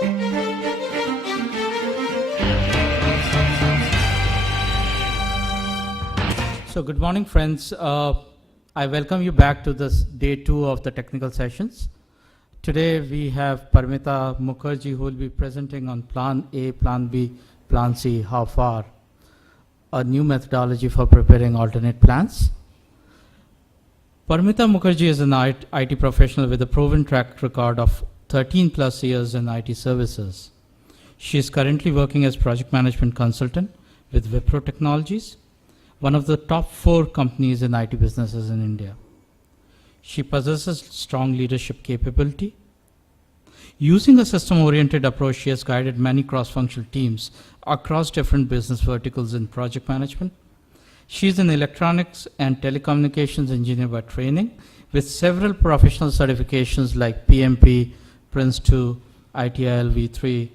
So good morning, friends. I welcome you back to this day 2 of the technical sessions. Today we have Paramita Mukherjee, who will be presenting on Plan A, Plan B, Plan C, how far, a new methodology for preparing alternate plans. Paramita Mukherjee is an IT professional with a proven track record of 13 plus years in IT services. She is currently working as project management consultant with Wipro Technologies, one of the top 4 companies in IT businesses in India. She possesses strong leadership capability. Using a system-oriented approach, she has guided many cross-functional teams across different business verticals in project management. She is an electronics and telecommunications engineer by training, with several professional certifications like PMP, Prince2, ITIL V3.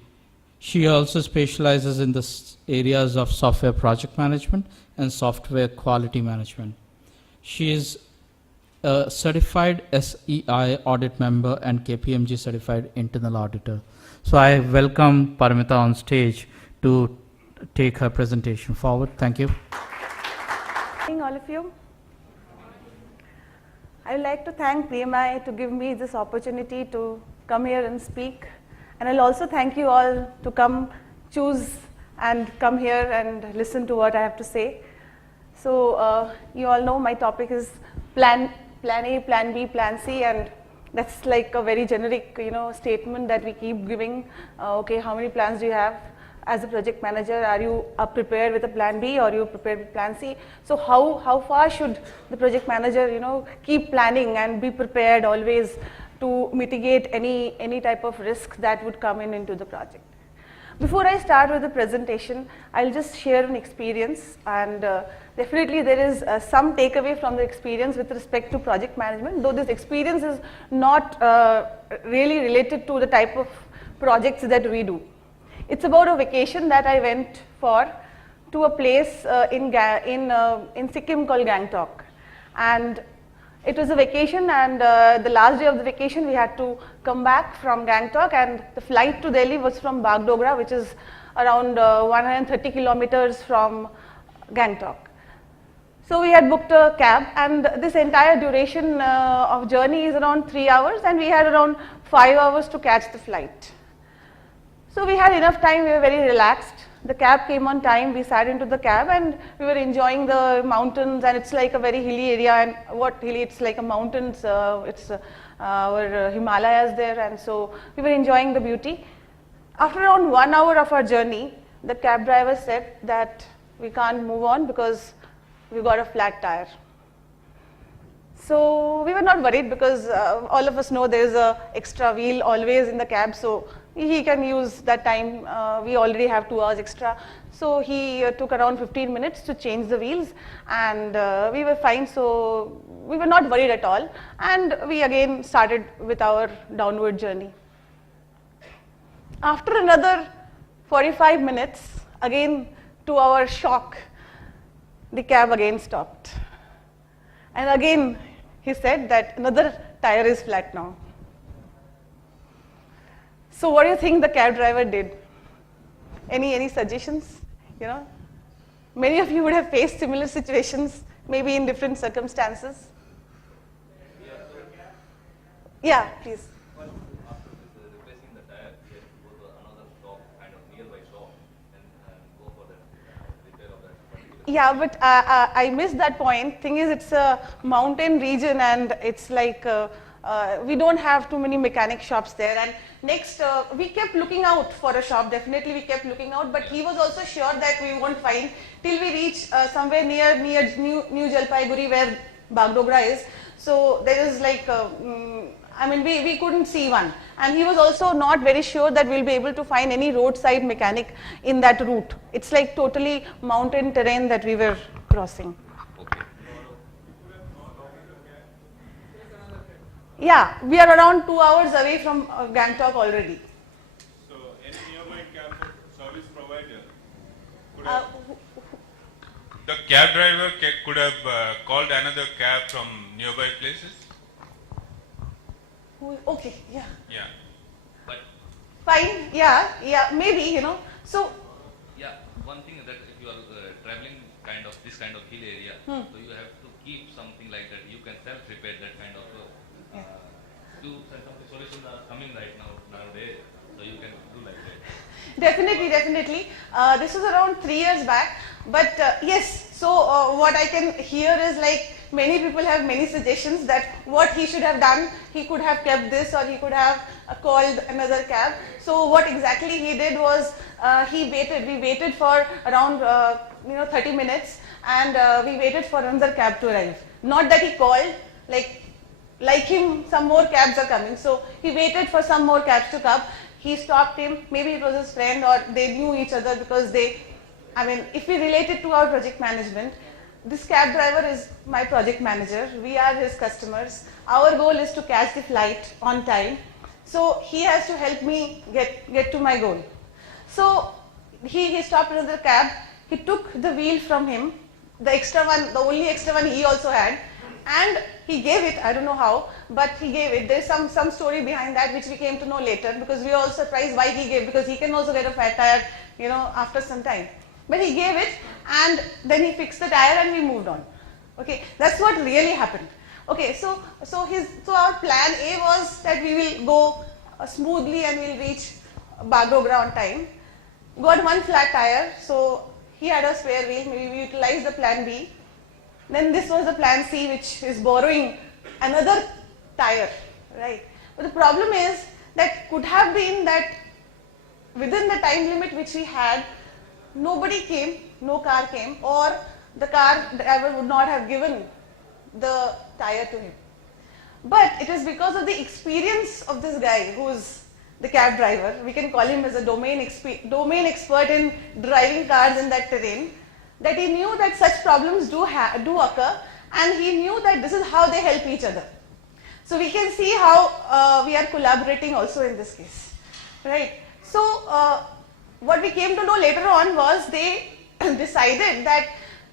She also specializes in the areas of software project management and software quality management. She is a certified SEI audit member and KPMG certified internal auditor. So I welcome Paramita on stage to take her presentation forward. Thank you. Good morning, all of you. I would like to thank PMI to give me this opportunity to come here and speak. And I'll also thank you all to choose and come here and listen to what I have to say. So you all know my topic is Plan A, Plan B, Plan C, and that's like a very generic, statement that we keep giving. Okay, how many plans do you have as a project manager? Are you prepared with a Plan B, or are you prepared with Plan C? So how far should the project manager, keep planning and be prepared always to mitigate any type of risk that would come into the project? Before I start with the presentation, I'll just share an experience, and definitely there is some takeaway from the experience with respect to project management, though this experience is not really related to the type of projects that we do. It's about a vacation that I went for to a place in Sikkim called Gangtok, and it was a vacation, and the last day of the vacation we had to come back from Gangtok, and the flight to Delhi was from Bagdogra, which is around 130 kilometers from Gangtok. So we had booked a cab, and this entire duration of journey is around 3 hours, and we had around 5 hours to catch the flight. So we had enough time, we were very relaxed. The cab came on time, we sat into the cab, and we were enjoying the mountains, and it's like a very hilly area, and what hilly, it's like a mountains, it's our Himalayas there, and so we were enjoying the beauty. After around 1 hour of our journey, the cab driver said that we can't move on because we got a flat tire. So we were not worried because all of us know there is a extra wheel always in the cab, so he can use that time. We already have 2 hours extra. So he took around 15 minutes to change the wheels, and we were fine, so we were not worried at all. And we again started with our downward journey. After another 45 minutes, again to our shock, the cab again stopped. And again he said that another tire is flat now. So what do you think the cab driver did? Any suggestions? Many of you would have faced similar situations, maybe in different circumstances. Yeah, please. Well, after replacing the tire, we had to go to another shop, kind of nearby shop, and go for the repair of that particular. Yeah, but I missed that point. Thing is, it's a mountain region, and it's like we don't have too many mechanic shops there. And next, we kept looking out for a shop. Definitely, we kept looking out. But he was also sure that we won't find till we reach somewhere near New Jalpaiguri, where Bagdogra is. So there is like, we couldn't see one. And he was also not very sure that we'll be able to find any roadside mechanic in that route. It's like totally mountain terrain that we were crossing. Okay. Yeah, we are around 2 hours away from Gangtok already. So any nearby cab service provider could have, the cab driver could have called another cab from nearby places? Okay, yeah. Yeah. But Fine. yeah, maybe, So, Yeah, one thing that if you are traveling this kind of hill area, so you have to keep something like that. You can self-repair that kind of tubes and some solutions are coming right now nowadays, so you can do like that. definitely. This was around 3 years back. But yes, so what I can hear is like many people have many suggestions that what he should have done. He could have kept this, or he could have called another cab. So what exactly he did was we waited for around 30 minutes, and we waited for another cab to arrive. Not that he called, like him, some more cabs are coming. So he waited for some more cabs to come. He stopped him. Maybe it was his friend, or they knew each other, because if we relate it to our project management, this cab driver is my project manager. We are his customers. Our goal is to catch the flight on time. So he has to help me get to my goal. So he stopped another cab. He took the wheel from him, the extra one, the only extra one he also had, and he gave it. I don't know how, but he gave it. There's some story behind that which we came to know later, because we were all surprised why he gave, because he can also get a flat tire, after some time. But he gave it, and then he fixed the tire, and we moved on. Okay, that's what really happened. Okay, so our plan A was that we will go smoothly and we'll reach Bagogra on time. Got one flat tire, so he had a spare wheel. Maybe we utilized the plan B. Then this was the plan C, which is borrowing another tire, right? But the problem is that could have been that within the time limit which we had, nobody came, no car came, or the car driver would not have given the tire to him. But it is because of the experience of this guy, who's the cab driver. We can call him as a domain expert in driving cars in that terrain, that he knew that such problems do occur, and he knew that this is how they help each other. So we can see how we are collaborating also in this case, right? So what we came to know later on was they decided that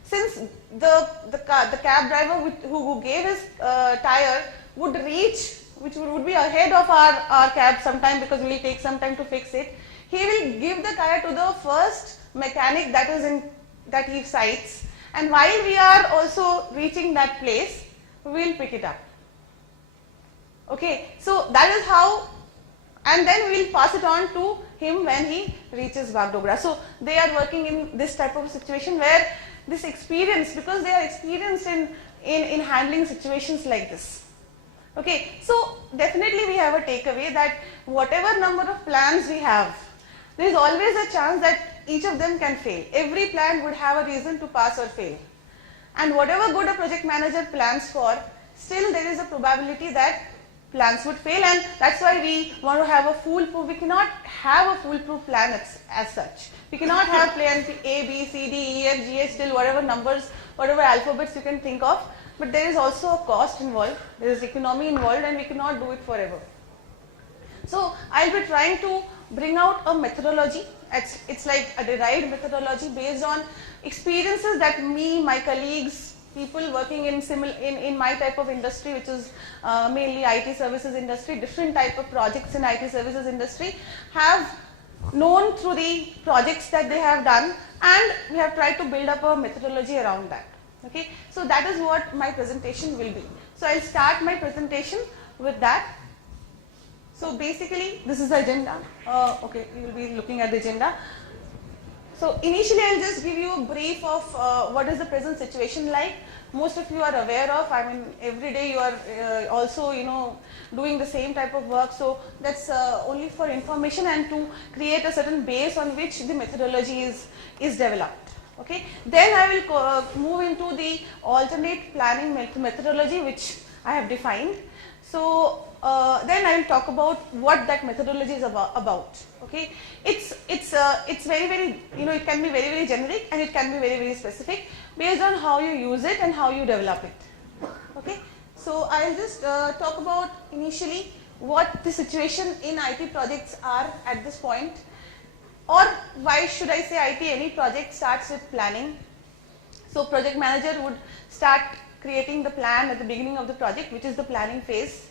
since the cab driver who gave his tire would reach, which would be ahead of our cab sometime, because we will take some time to fix it, he will give the tire to the first mechanic that he cites, and while we are also reaching that place, we will pick it up. Okay, so that is how, and then we will pass it on to him when he reaches Bagdogra. So they are working in this type of situation where this experience, because they are experienced in handling situations like this. Okay, so definitely we have a takeaway that whatever number of plans we have, there is always a chance that each of them can fail. Every plan would have a reason to pass or fail. And whatever good a project manager plans for, still there is a probability that plans would fail, and that's why we want to have a foolproof. We cannot have a foolproof plan as such. We cannot have plan A, B, C, D, E, F, G, H, till whatever numbers, whatever alphabets you can think of. But there is also a cost involved, there is economy involved, and we cannot do it forever. So I'll be trying to bring out a methodology. It's like a derived methodology based on experiences that me, my colleagues, people working in my type of industry, which is mainly IT services industry, different type of projects in IT services industry, have known through the projects that they have done, and we have tried to build up a methodology around that. Okay, so that is what my presentation will be. So I'll start my presentation with that. So basically, this is the agenda. Okay, we will be looking at the agenda. So initially, I'll just give you a brief of what is the present situation like. Most of you are aware of. I mean, every day you are also, doing the same type of work. So that's only for information and to create a certain base on which the methodology is developed. Okay. Then I will move into the alternate planning methodology, which I have defined. So then I will talk about what that methodology is about. Okay, it's very it can be very generic, and it can be very specific based on how you use it and how you develop it. Okay, so I'll just talk about initially what the situation in IT projects are at this point, or why should I say IT, any project starts with planning. So project manager would start creating the plan at the beginning of the project, which is the planning phase,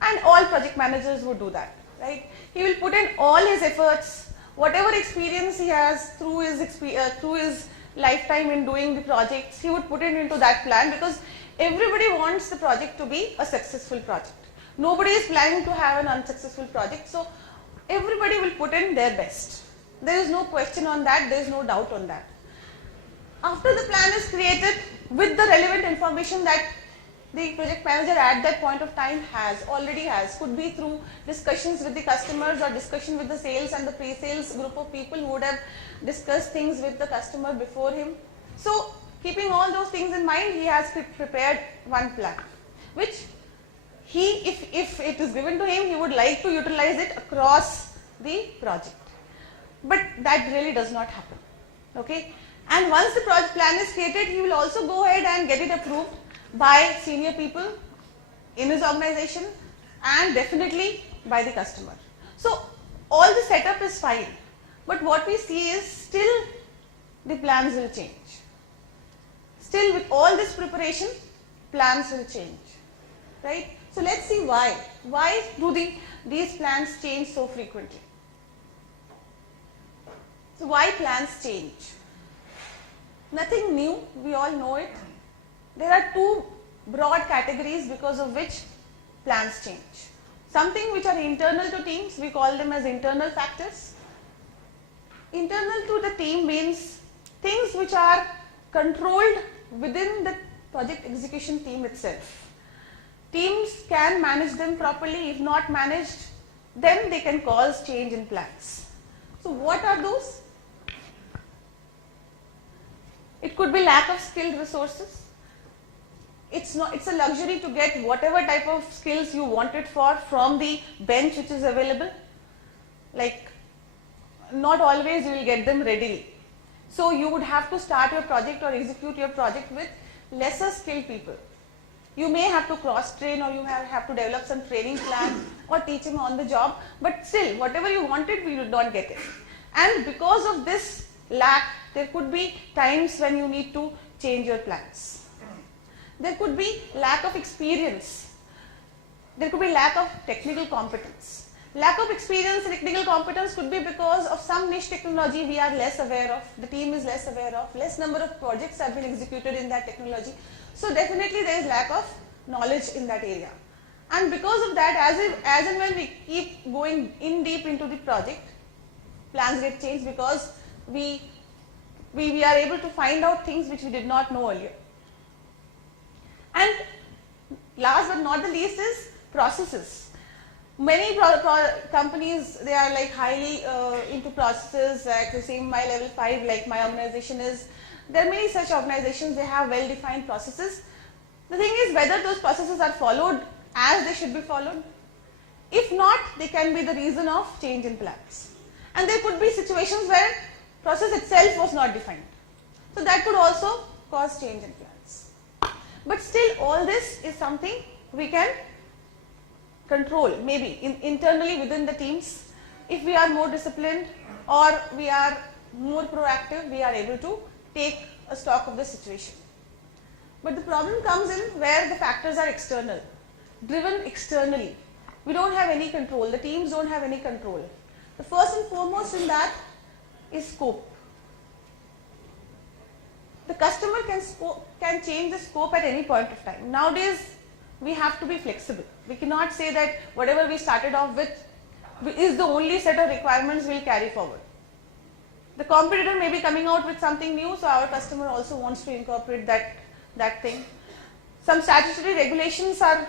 and all project managers would do that. right? He will put in all his efforts, whatever experience he has through his lifetime in doing the projects, he would put it into that plan, because everybody wants the project to be a successful project. Nobody is planning to have an unsuccessful project, so everybody will put in their best. There is no question on that, there is no doubt on that. After the plan is created with the relevant information that the project manager at that point of time already has, could be through discussions with the customers or discussion with the sales and the pre-sales group of people who would have discussed things with the customer before him. So keeping all those things in mind, he has prepared one plan, which if it is given to him, he would like to utilize it across the project. But that really does not happen. Okay? And once the project plan is created, he will also go ahead and get it approved by senior people in his organization and definitely by the customer. So all the setup is fine, but what we see is still the plans will change. Still, with all this preparation, plans will change, right? So let's see why. Why do these plans change so frequently? So why plans change? Nothing new, we all know it. There are two broad categories because of which plans change. Something which are internal to teams, we call them as internal factors. Internal to the team means things which are controlled within the project execution team itself. Teams can manage them properly. If not managed, then they can cause change in plans. So what are those? It could be lack of skilled resources. It's a luxury to get whatever type of skills you want it for from the bench which is available. Like, not always you will get them readily. So you would have to start your project or execute your project with lesser skilled people. You may have to cross train, or you have to develop some training plan or teach them on the job, but still whatever you wanted, we would not get it. And because of this lack, there could be times when you need to change your plans. There could be lack of experience. There could be lack of technical competence. Lack of experience and technical competence could be because of some niche technology we are less aware of, the team is less aware of, less number of projects have been executed in that technology. So definitely there is lack of knowledge in that area. And because of that, as and when we keep going in deep into the project, plans get changed because we are able to find out things which we did not know earlier. And last but not the least is processes. Many companies, they are like highly into processes, like the same my level 5 like my organization is. There are many such organizations, they have well defined processes. The thing is whether those processes are followed as they should be followed. If not, they can be the reason of change in plans. And there could be situations where process itself was not defined. So that could also cause change in plans. But still all this is something we can control, maybe internally within the teams. If we are more disciplined or we are more proactive, we are able to take a stock of the situation. But the problem comes in where the factors are external, driven externally. We don't have any control, the teams don't have any control. The first and foremost in that is scope. The customer can change the scope at any point of time. Nowadays, we have to be flexible. We cannot say that whatever we started off with is the only set of requirements we'll carry forward. The competitor may be coming out with something new, so our customer also wants to incorporate that thing. Some statutory regulations are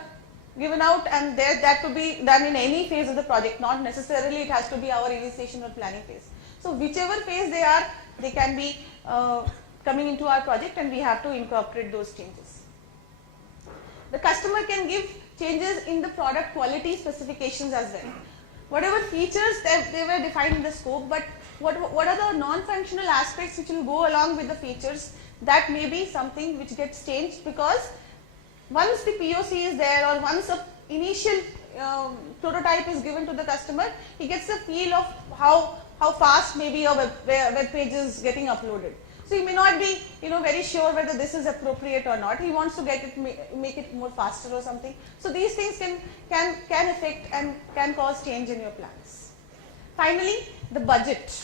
given out, and that could be done in any phase of the project, not necessarily it has to be our initiation or planning phase. So whichever phase they are, they can be coming into our project, and we have to incorporate those changes. The customer can give changes in the product quality specifications as well. Whatever features they were defined in the scope, but what are the non-functional aspects which will go along with the features, that may be something which gets changed, because once the POC is there or once the initial prototype is given to the customer, he gets a feel of how fast maybe a web page is getting uploaded. So he may not be, very sure whether this is appropriate or not. He wants to get it, make it more faster or something. So these things can affect and can cause change in your plans. Finally, the budget.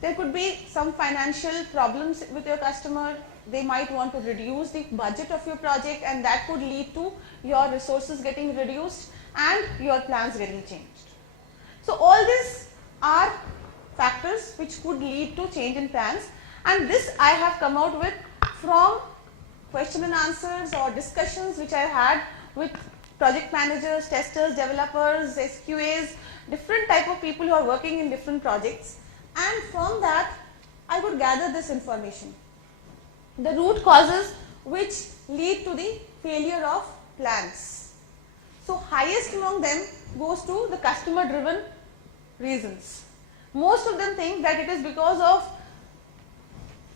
There could be some financial problems with your customer. They might want to reduce the budget of your project, and that could lead to your resources getting reduced and your plans getting changed. So all these are factors which could lead to change in plans, and this I have come out with from question and answers or discussions which I had with project managers, testers, developers, SQAs, different type of people who are working in different projects, and from that I could gather this information. The root causes which lead to the failure of plans. So highest among them goes to the customer driven reasons. Most of them think that it is because of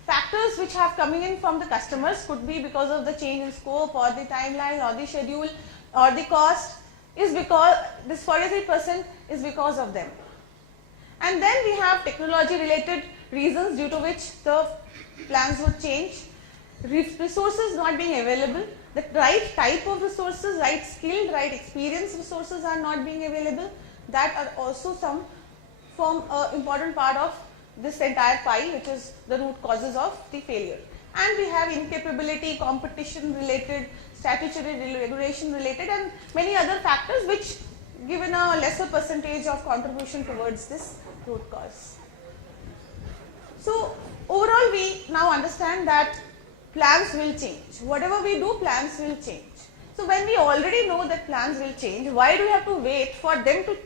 factors which have coming in from the customers, could be because of the change in scope or the timeline or the schedule or the cost, is because this 43% is because of them. And then we have technology related reasons due to which the plans would change. Resources not being available, the right type of resources, right skilled, right experienced resources are not being available. That are also some form important part of this entire pie, which is the root causes of the failure. And we have incapability, competition related, statutory regulation related, and many other factors which given a lesser percentage of contribution towards this root cause. So overall we now understand that plans will change. Whatever we do, plans will change. So when we already know that plans will change, why do we have to wait for them to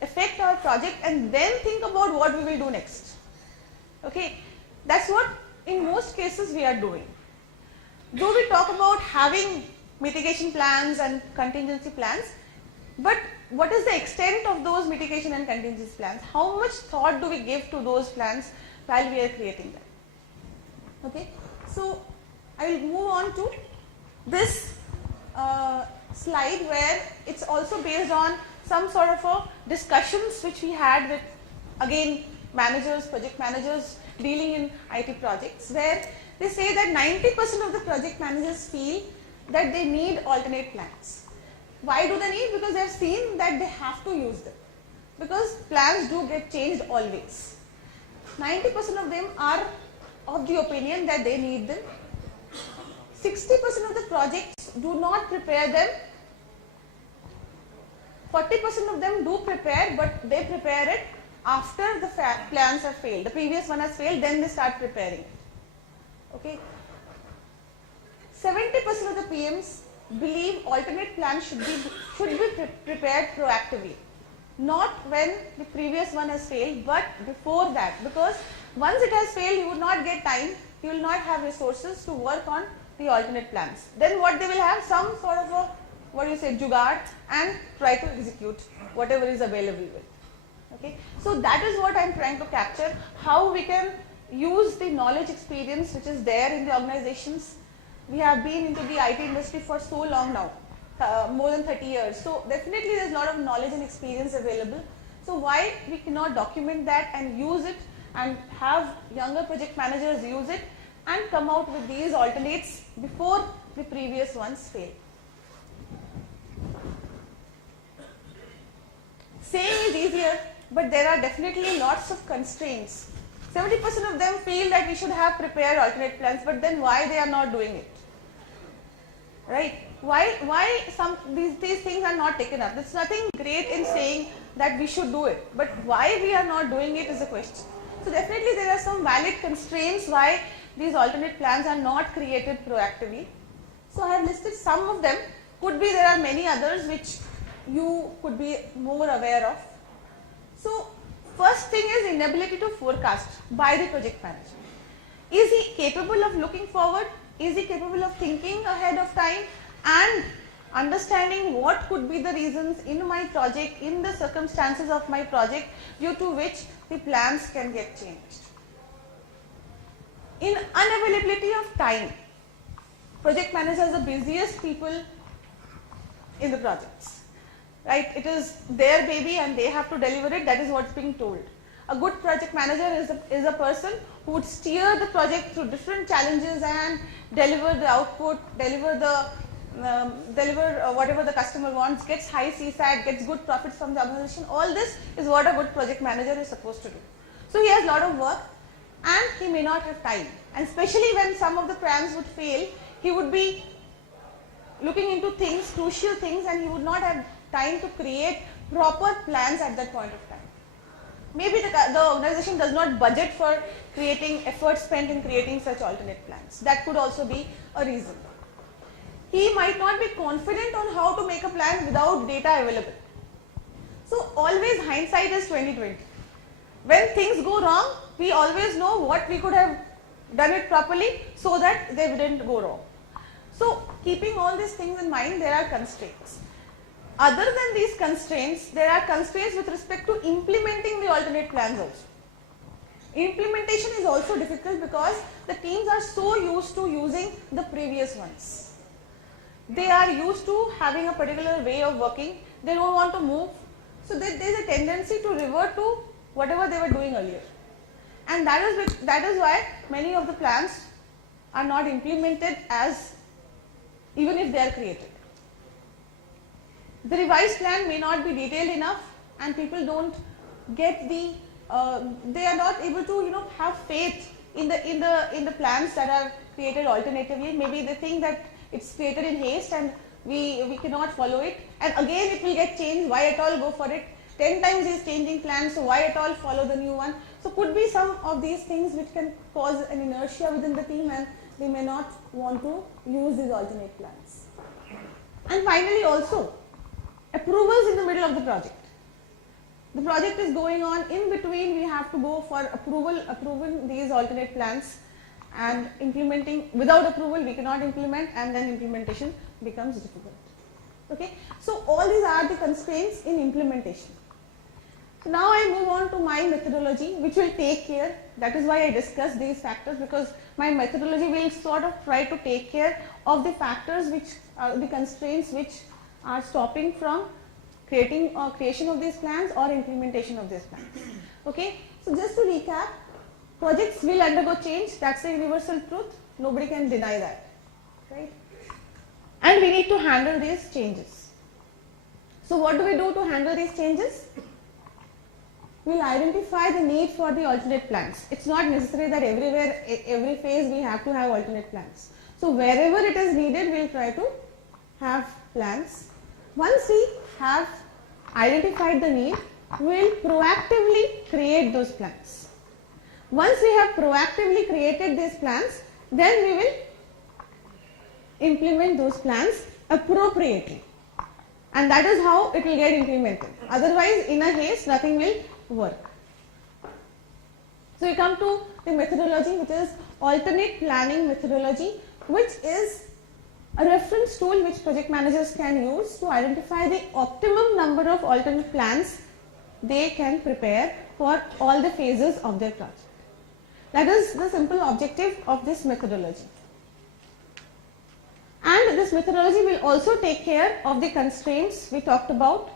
affect our project and then think about what we will do next? Okay, that's what in most cases we are doing. Though we talk about having mitigation plans and contingency plans, but what is the extent of those mitigation and contingency plans? How much thought do we give to those plans while we are creating them? Okay, so I will move on to this slide where it's also based on some sort of a discussions which we had with, again, managers, project managers dealing in IT projects, where they say that 90% of the project managers feel that they need alternate plans. Why do they need? Because they have seen that they have to use them, because plans do get changed always. 90% of them are of the opinion that they need them. 60% of the projects do not prepare them. 40% of them do prepare, but they prepare it after the plans have failed. The previous one has failed, then they start preparing it. Okay. 70% of the PMs believe alternate plans should be prepared proactively. Not when the previous one has failed, but before that. Because once it has failed, you would not get time, you will not have resources to work on the alternate plans. Then what they will have? Some sort of a, jugaad, and try to execute whatever is available with. Okay. So that is what I am trying to capture, how we can use the knowledge experience which is there in the organizations. We have been into the IT industry for so long now, more than 30 years. So definitely there is a lot of knowledge and experience available. So why we cannot document that and use it and have younger project managers use it and come out with these alternates before the previous ones fail. Saying is easier, but there are definitely lots of constraints. 70% of them feel that we should have prepared alternate plans, but then why they are not doing it? Right? Why these things are not taken up? There's nothing great in saying that we should do it, but why we are not doing it is a question. So definitely there are some valid constraints why these alternate plans are not created proactively. So I have listed some of them. Could be there are many others which you could be more aware of. So first thing is inability to forecast by the project manager. Is he capable of looking forward? Is he capable of thinking ahead of time and understanding what could be the reasons in my project, in the circumstances of my project due to which the plans can get changed? In unavailability of time, project managers are the busiest people in the projects. Right? It is their baby and they have to deliver it, that is what's being told. A good project manager is a person who would steer the project through different challenges and deliver the output, deliver whatever the customer wants, gets high CSAT, gets good profits from the organization. All this is what a good project manager is supposed to do. So he has a lot of work and he may not have time. And especially when some of the plans would fail, he would be looking into things, crucial things, and he would not have time to create proper plans at that point of time. Maybe the organization does not budget for creating effort spent in creating such alternate plans. That could also be a reason. He might not be confident on how to make a plan without data available. So always hindsight is 20/20. When things go wrong, we always know what we could have done it properly so that they didn't go wrong. So keeping all these things in mind, there are constraints. Other than these constraints, there are constraints with respect to implementing the alternate plans also. Implementation is also difficult because the teams are so used to using the previous ones. They are used to having a particular way of working. They don't want to move. So there is a tendency to revert to whatever they were doing earlier. And that is why many of the plans are not implemented as even if they are created. The revised plan may not be detailed enough and people don't get they are not able to have faith in the plans that are created alternatively. Maybe they think that it's created in haste and we cannot follow it, and again it will get changed. Why at all go for it? 10 times is changing plans, so why at all follow the new one? So could be some of these things which can cause an inertia within the team and they may not want to use these alternate plans. And finally also, approvals in the middle of the project. The project is going on, in between we have to go for approving these alternate plans, and implementing. Without approval we cannot implement, and then implementation becomes difficult. Okay, so all these are the constraints in implementation. So now I move on to my methodology, which will take care, that is why I discussed these factors, because my methodology will sort of try to take care of the factors which are the constraints which are stopping from creation of these plans or implementation of these plans. Okay, so just to recap, projects will undergo change, that's a universal truth, nobody can deny that, right? And we need to handle these changes. So what do we do to handle these changes? We'll identify the need for the alternate plans. It's not necessary that everywhere, every phase we have to have alternate plans. So wherever it is needed, we'll try to have plans. Once we have identified the need, we'll proactively create those plans. Once we have proactively created these plans, then we will implement those plans appropriately. And that is how it will get implemented. Otherwise, in a haste, nothing will work. So we come to the methodology, which is alternate planning methodology, which is a reference tool which project managers can use to identify the optimum number of alternate plans they can prepare for all the phases of their project. That is the simple objective of this methodology. And this methodology will also take care of the constraints we talked about,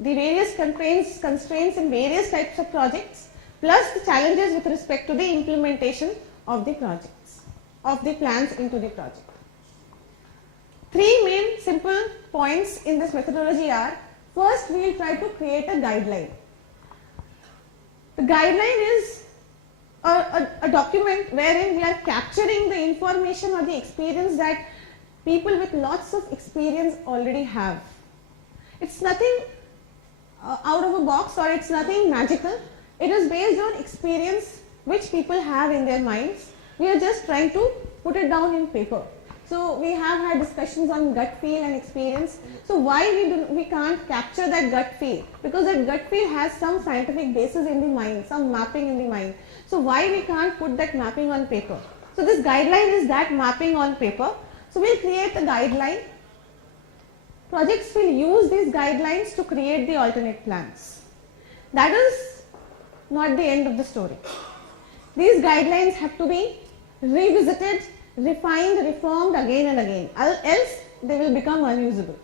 the various constraints in various types of projects, plus the challenges with respect to the implementation of the projects, of the plans into the project. Three main simple points in this methodology are: first, we will try to create a guideline. The guideline is a document wherein we are capturing the information or the experience that people with lots of experience already have. It's nothing out of a box, or it's nothing magical. It is based on experience which people have in their minds. We are just trying to put it down in paper. So we have had discussions on gut feel and experience. So why we can't capture that gut feel? Because that gut feel has some scientific basis in the mind, some mapping in the mind. So why we can't put that mapping on paper? So this guideline is that mapping on paper. So we'll create a guideline. Projects will use these guidelines to create the alternate plans. That is not the end of the story. These guidelines have to be revisited, refined, reformed again and again, else they will become unusable.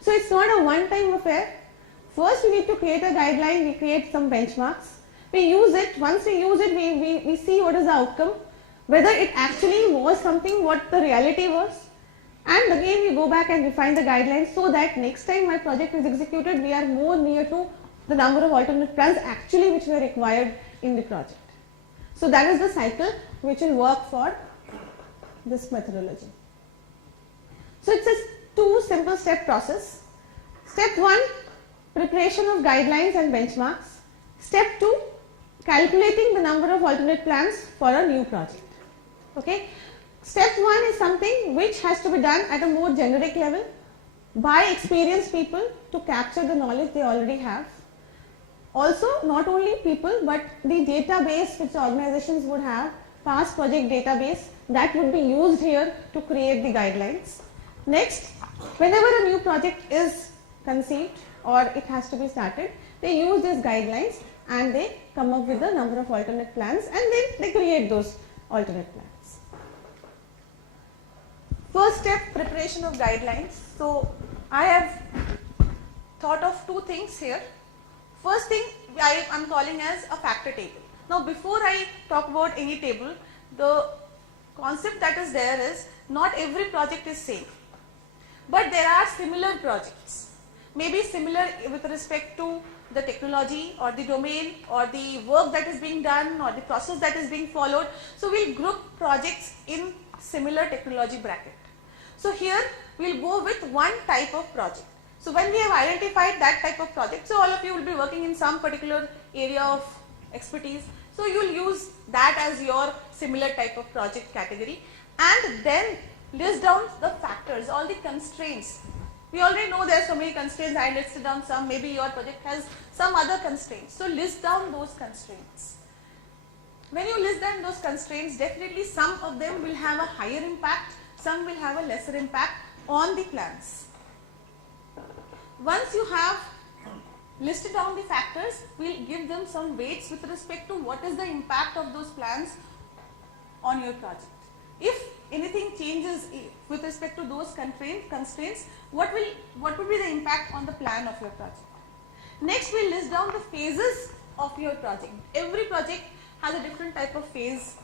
So it's not a one-time affair. First we need to create a guideline, we create some benchmarks. We use it, once we use it, we see what is the outcome, whether it actually was something what the reality was, and again we go back and refine the guidelines so that next time my project is executed, we are more near to the number of alternate plans actually which were required in the project. So that is the cycle which will work for this methodology. So it's a 2 simple step process. Step 1, preparation of guidelines and benchmarks. Step 2, calculating the number of alternate plans for a new project. Okay. Step 1 is something which has to be done at a more generic level by experienced people to capture the knowledge they already have. Also, not only people, but the database which organizations would have, past project database, that would be used here to create the guidelines. Next, whenever a new project is conceived or it has to be started, they use these guidelines and they come up with the number of alternate plans and then they create those alternate plans. First step, preparation of guidelines. So I have thought of 2 things here. First thing I am calling as a factor table. Now before I talk about any table, the concept that is there is not every project is same, but there are similar projects, maybe similar with respect to the technology or the domain or the work that is being done or the process that is being followed. So we will group projects in similar technology bracket. So here we will go with one type of project. So when we have identified that type of project, so all of you will be working in some particular area of expertise. So you will use that as your similar type of project category and then list down the factors, all the constraints. We already know there are so many constraints. I listed down some, maybe your project has some other constraints. So list down those constraints. When you list down those constraints, definitely some of them will have a higher impact, some will have a lesser impact on the plans. Once you have listed down the factors, we will give them some weights with respect to what is the impact of those plans on your project. If anything changes with respect to those constraints, what would be the impact on the plan of your project? Next, we list down the phases of your project. Every project has a different type of phase,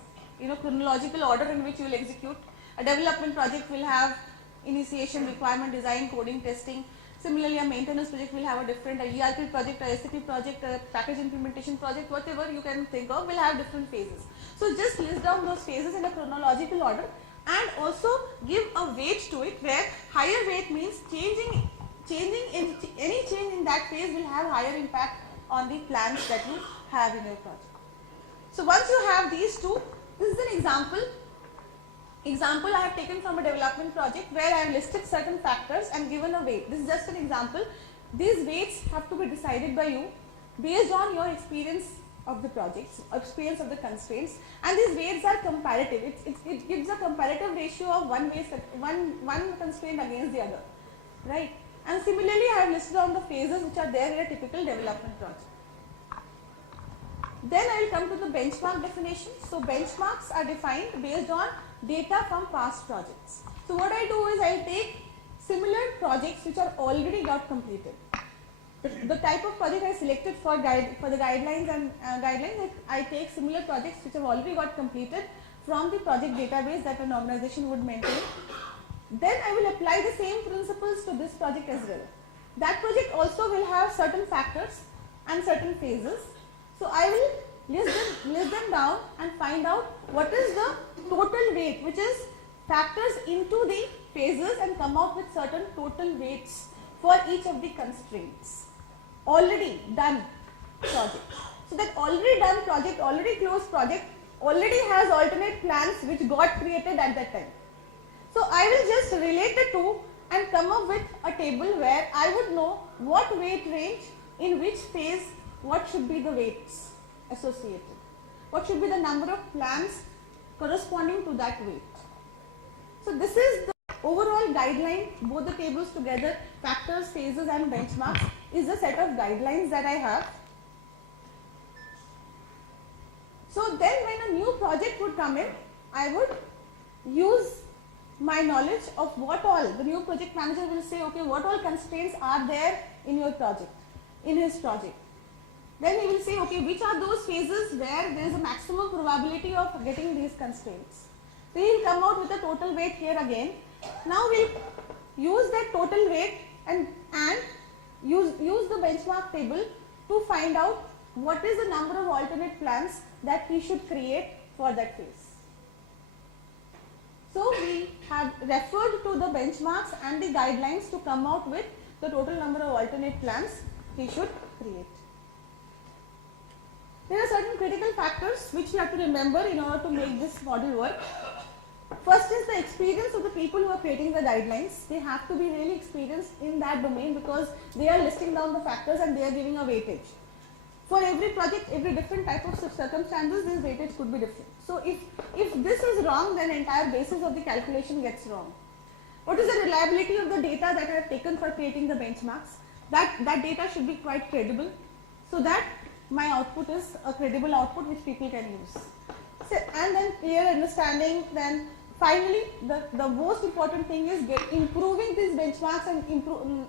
chronological order in which you will execute. A development project will have initiation, requirement, design, coding, testing. Similarly, a maintenance project will have a different, a ERP project, a SAP project, a package implementation project, whatever you can think of will have different phases. So just list down those phases in a chronological order and also give a weight to it, where higher weight means any change in that phase will have higher impact on the plans that you have in your project. So once you have these 2, this is an example I have taken from a development project where I have listed certain factors and given a weight. This is just an example. These weights have to be decided by you based on your experience of the projects, experience of the constraints, and these weights are comparative. It gives a comparative ratio of one constraint against the other, right? And similarly, I have listed down the phases which are there in a typical development project. Then I will come to the benchmark definition. So benchmarks are defined based on data from past projects. So what I do is I will take similar projects which are already got completed. The type of project I selected for the guidelines and guidelines, I take similar projects which have already got completed from the project database that an organization would maintain. Then I will apply the same principles to this project as well. That project also will have certain factors and certain phases. So I will list them down and find out what is the total weight, which is factors into the phases, and come out with certain total weights for each of the constraints. Already done project. So that already done project, already closed project, already has alternate plans which got created at that time. So I will just relate the 2 and come up with a table where I would know what weight range, in which phase, what should be the weights associated. What should be the number of plans corresponding to that weight. So this is the overall guideline, both the tables together, factors, phases and benchmarks, is a set of guidelines that I have. So then when a new project would come in, I would use my knowledge of what all, the new project manager will say, okay, what all constraints are there in your project, in his project. Then he will say, okay, which are those phases where there is a maximum probability of getting these constraints. So he will come out with a total weight here again. Now we'll use that total weight and use the benchmark table to find out what is the number of alternate plans that he should create for that phase. So we have referred to the benchmarks and the guidelines to come out with the total number of alternate plans he should create. There are certain critical factors which you have to remember in order to make this model work. First is the experience of the people who are creating the guidelines. They have to be really experienced in that domain because they are listing down the factors and they are giving a weightage. For every project, every different type of circumstances, this weightage could be different. So if this is wrong, then entire basis of the calculation gets wrong. What is the reliability of the data that I have taken for creating the benchmarks? That data should be quite credible so that my output is a credible output which people can use. So, and then clear understanding, then finally the most important thing is improving these benchmarks and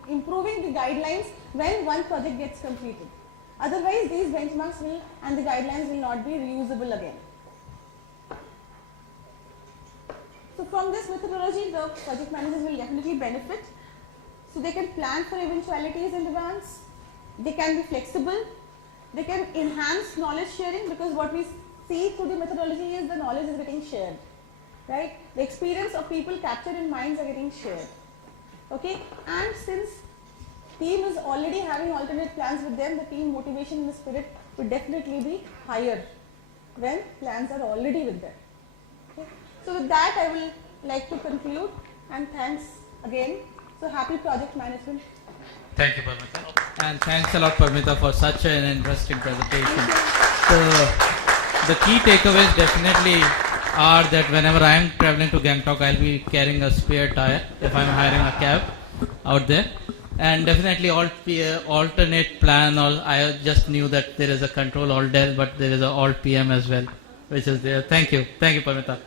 improving the guidelines when one project gets completed. Otherwise these benchmarks and the guidelines will not be reusable again. So from this methodology, the project managers will definitely benefit. So they can plan for eventualities in advance, they can be flexible, they can enhance knowledge sharing because what we see through the methodology is the knowledge is getting shared, right? The experience of people captured in minds are getting shared, okay? And since team is already having alternate plans with them, the team motivation and the spirit would definitely be higher when plans are already with them. Okay? So with that I will like to conclude and thanks again. So happy project management. Thank you, Parmita. And thanks a lot, Parmita, for such an interesting presentation. So, the key takeaways definitely are that whenever I am traveling to Gangtok, I'll be carrying a spare tire if I'm hiring a cab out there. And definitely alternate plan, I just knew that there is a control alt del, but there is a alt PM as well, which is there. Thank you, Parmita.